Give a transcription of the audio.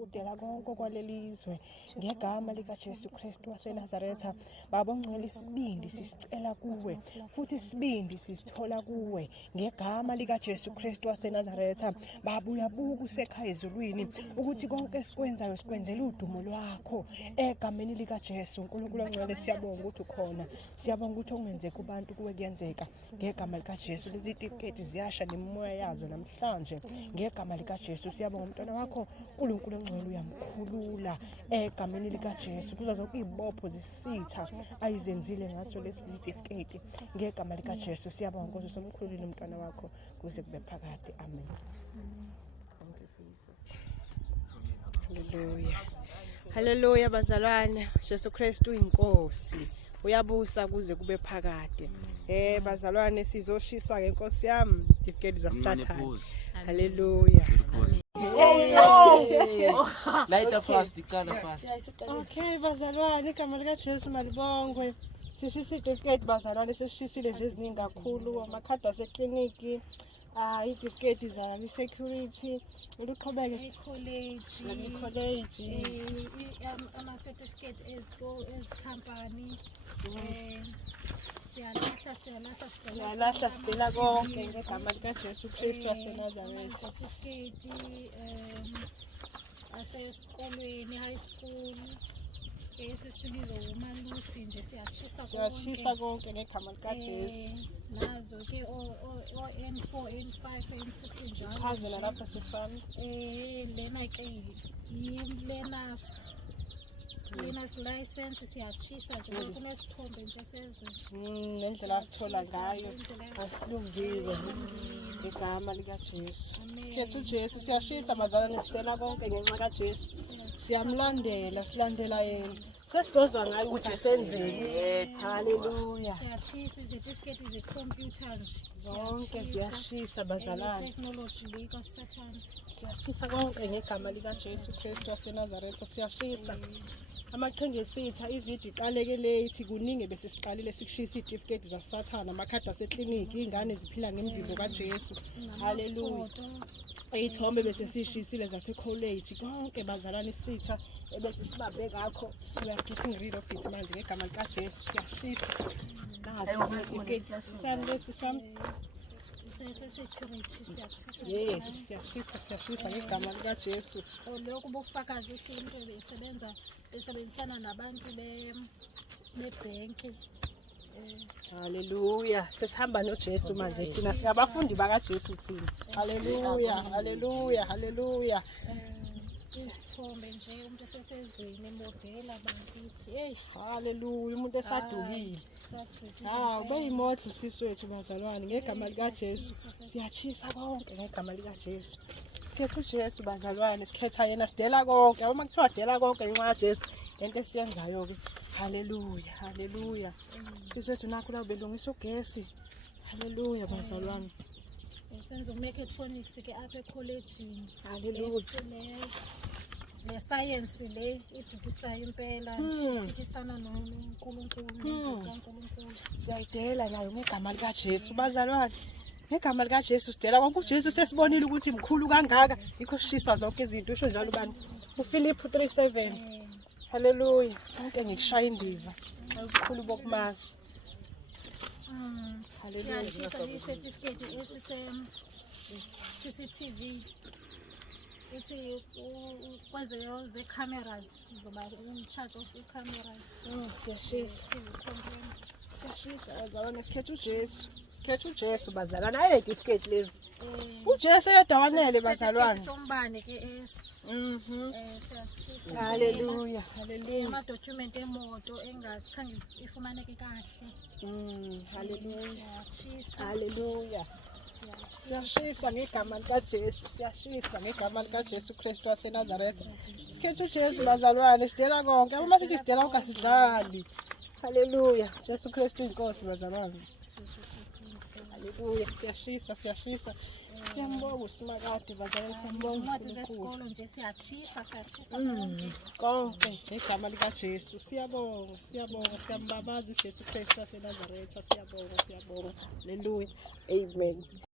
Udela konke kwalelizwe ngegama likaJesu Kristu waseNazaretha. Baba ongcwele, isibindi sisicela kuwe, futhi isibindi sisithola kuwe ngegama likaJesu Kristu waseNazaretha. Baba uyabuka usekhaya ezulwini ukuthi konke esikwenzayo sikwenzela udumo lwakho egameni likaJesu. uNkulunkulu ongcwele, siyabonga ukuthi ukhona, siyabonga ukuthi okungenzeka kubantu kuwe kuyenzeka ngegama likaJesu. Lezi tifiketi ziyasha nemimoya yazo namhlanje ngegama likaJesu. Siyabonga umntwana wakho uNkulunkulu ongcwele uyamkhulula egameni likaJesu kuzo zonke izibopho zisitha ayizenzile ngaso lesi certificate ngegama likaJesu. Siyabonga Nkosi, somkhululile umntwana wakho kuze kube phakade. Amen. Haleluya. Haleluya bazalwane, Jesu Kristu inkosi uyabusa kuze kube phakade. Bazalwane, sizoshisa ke Nkosi yami certificate zaSathane. Haleluya. Lighter fast, icala fast. Okay bazalwane, igama likaJesu malibongwe. Sishisa certificate bazalwane, sesishisile nje eziningi kakhulu, amakhadi asekliniki, certificate za security, uluqhubeke college, ama certificate company, siyalahla sicela konke ngegama likaJesu Kristu waseNazaretha. certificate asesikolweni, high school, esisibizo umalusi nje, siyashisa konke ngegama likaJesu. Nazo ke o N4 N5 N6 njalo Chazela lapha sisami. Lena ke learners license siyachisa nje, kunesithombe nje sezwe nendlela asithola ngayo asilungile ngegama likaJesu. Sikhetha uJesu, siyashisa bazalwane, sicela konke ngenxa kaJesu. Siyamlandela, silandela yena, sesizozwa ngayo ukuthi senzeni. Haleluya. Siyachisa certificate ze-computer nje zonke ziyashisa bazalwane, technology le kaSathane siyashisa konke ngegama likaJesu Kristu waseNazaretha. Siyashisa amachwengesitha, ividiyo iqaleke late, kuningi bese siqalile sikushisa certificate zaSathane, amakhadi asekliniki, ingane ziphila ngemvimbo kaJesu. Haleluya. Izithombe bese sishisile zasecollege, konke bazalwane isitha ebese sibambe ngakho. We are getting rid of it manje ngegama likaJesu. Siyashisa security siyachisa. Yes, siyashisa ngegama likaJesu. Lokho bufakazi ukuthi into besebenzisana nabantu bebhenki. Haleluya. Sesihamba noJesu manje, thina singabafundi bakaJesu thina. Haleluya, haleluya, haleluya. Isithombe nje umuntu esesezweni modela bankithi. Haleluya, umuntu esadukile. Beyimodla usisi wethu bazalwane ngegama likaJesu. Siyachisa konke ngegama likaJesu. Sikhetha uJesu bazalwane, sikhetha yena, sidela konke. Uma kuthiwa dela konke ngenxa kaJesu, lento esiyenzayo ke. Haleluya, haleluya. Sisi wethu nakho la belungisa ugesi. Haleluya bazalwane. Senza mechatronics ke apha ecollegeini. Haleluya. Le science le idukisayo impela nje, ifikisana noNkulunkulu nezinto kaNkulunkulu. Siyayidela nayo ngegama likaJesu bazalwane. Ngegama likaJesu sidela konke. uJesu sesibonile ukuthi mkhulu kangaka, yikho sishisa zonke izinto. Usho njalo bani? uFiliphu 3:7. Haleluya. Konke ngikushaya indiva ubukhulu bokumazi. Haleluya. Siyashisa i-certificate CCTV. Ithi kwezeyo ze-cameras, ngizoba in charge of i-cameras. Siyashisa. TV Siyashisa bazalwane, sikhetha uJesu. Sikhetha uJesu bazalwane. Hayi certificate lezi. uJesu yedwa wanele bazalwane. Sombane ke siyashisa. Haleluya, haleluya. Ama-document emoto engakhange ifumaneke kahle. Haleluya. Siyashisa. Haleluya. Siyashisa ngegama likaJesu. Siyashisa ngegama likaJesu Kristu waseNazaretha. Sikhetha uJesu bazalwane, sidela konke. Uma sithi sidela konke asidlali. Haleluya. Jesu Kristu inkosi bazalwane. Haleluya. Siyashisa, siyashisa. Siyambonga uSimakade bazalwane, siyambonga Incwadi zesikolo nje siyachisa konke ngegama likaJesu. Siyabonga, siyambabaza uJesu Kristu waseNazaretha. Siyabonga. Haleluya. Amen.